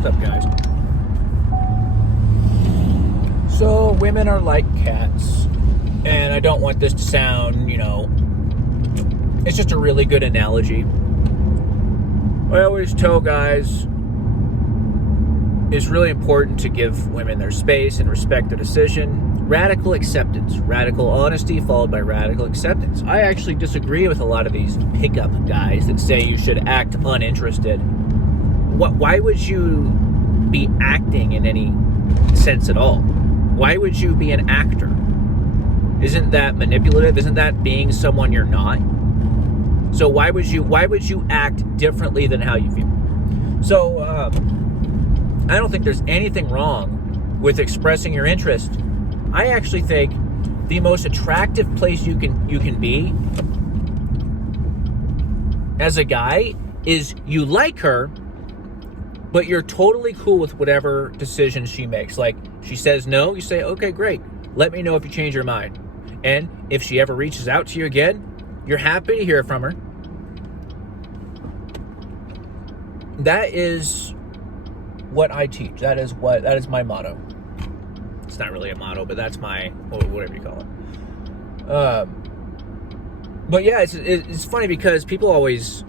What's up, guys? So, women are like cats. And I don't want this to sound, it's just a really good analogy. I always tell guys it's really important to give women their space and respect their decision. Radical acceptance. Radical honesty followed by radical acceptance. I actually disagree with a lot of these pickup guys that say you should act uninterested. Why would you be acting in any sense at all? Why would you be an actor? Isn't that manipulative? Isn't that being someone you're not? So why would you act differently than how you feel? So I don't think there's anything wrong with expressing your interest. I actually think the most attractive place you can be as a guy is you like her, but you're totally cool with whatever decision she makes. Like, she says no, you say, okay, great. Let me know if you change your mind. And if she ever reaches out to you again, you're happy to hear from her. That is what I teach. That is my motto. It's not really a motto, but that's my, whatever you call it. But yeah, it's funny because people always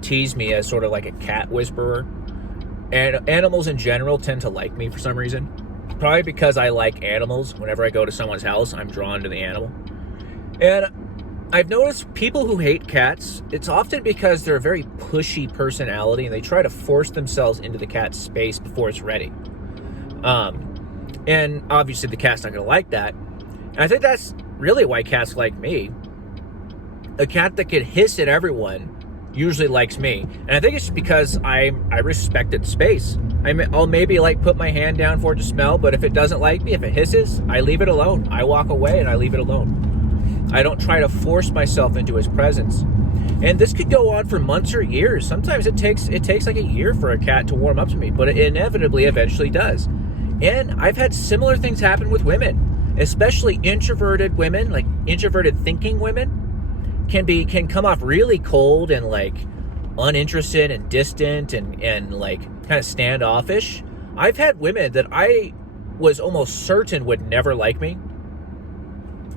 tease me as sort of like a cat whisperer. And animals in general tend to like me for some reason. Probably because I like animals. Whenever I go to someone's house, I'm drawn to the animal. And I've noticed people who hate cats, it's often because they're a very pushy personality and they try to force themselves into the cat's space before it's ready. And obviously the cat's not going to like that. And I think that's really why cats like me. A cat that can hiss at everyone usually likes me. And I think it's because I respected space. I'll maybe put my hand down for it to smell, but if it doesn't like me, if it hisses, I leave it alone. I walk away and I leave it alone. I don't try to force myself into his presence. And this could go on for months or years. Sometimes it takes like a year for a cat to warm up to me, but it inevitably eventually does. And I've had similar things happen with women, especially introverted women, like introverted thinking women can come off really cold and uninterested and distant and kind of standoffish. I've had women that I was almost certain would never like me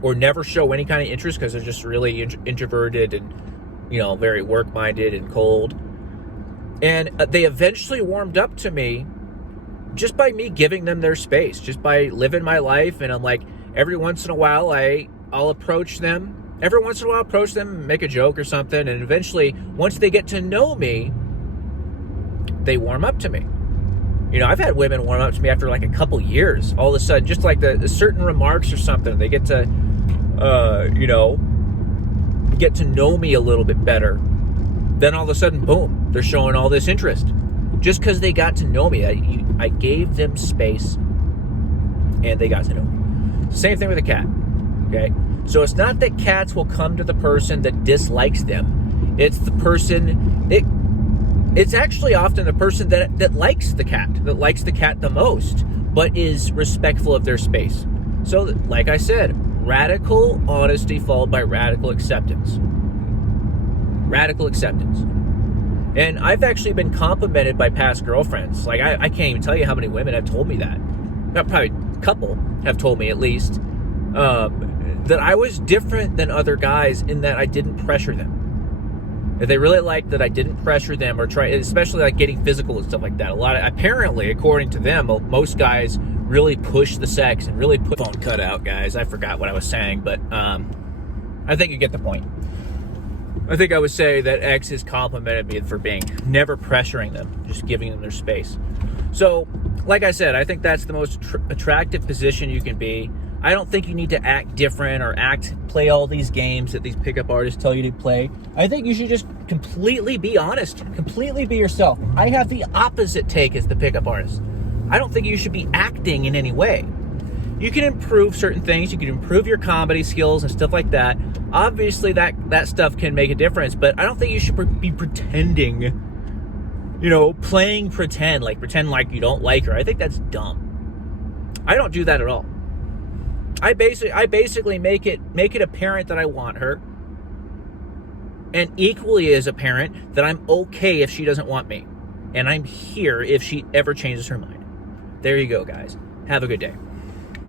or never show any kind of interest because they're just really introverted and very work-minded and cold. And they eventually warmed up to me just by me giving them their space, just by living my life. And I'm every once in a while I'll approach them. Every once in a while, approach them, make a joke or something, and eventually, once they get to know me, they warm up to me. I've had women warm up to me after a couple years. All of a sudden, just the certain remarks or something, they get to, get to know me a little bit better. Then all of a sudden, boom, they're showing all this interest. Just because they got to know me. I gave them space, and they got to know me. Same thing with a cat, okay? So it's not that cats will come to the person that dislikes them. It's the person, it's actually often the person that likes the cat the most, but is respectful of their space. So like I said, radical honesty followed by radical acceptance. Radical acceptance. And I've actually been complimented by past girlfriends. I can't even tell you how many women have told me that. Probably a couple have told me at least. That I was different than other guys in that I didn't pressure them. If they really liked that I didn't pressure them or try, especially getting physical and stuff like that. Apparently, according to them, most guys really push the sex and really put phone cut out, guys. I forgot what I was saying, but I think you get the point. I think I would say that exes complimented me for being never pressuring them, just giving them their space. So, like I said, I think that's the most attractive position you can be. I don't think you need to act different or play all these games that these pickup artists tell you to play. I think you should just completely be honest, completely be yourself. I have the opposite take as the pickup artist. I don't think you should be acting in any way. You can improve certain things. You can improve your comedy skills and stuff like that. Obviously, that stuff can make a difference, but I don't think you should be pretending, playing pretend like you don't like her. I think that's dumb. I don't do that at all. I basically make it apparent that I want her, and equally as apparent that I'm okay if she doesn't want me. And I'm here if she ever changes her mind. There you go, guys. Have a good day.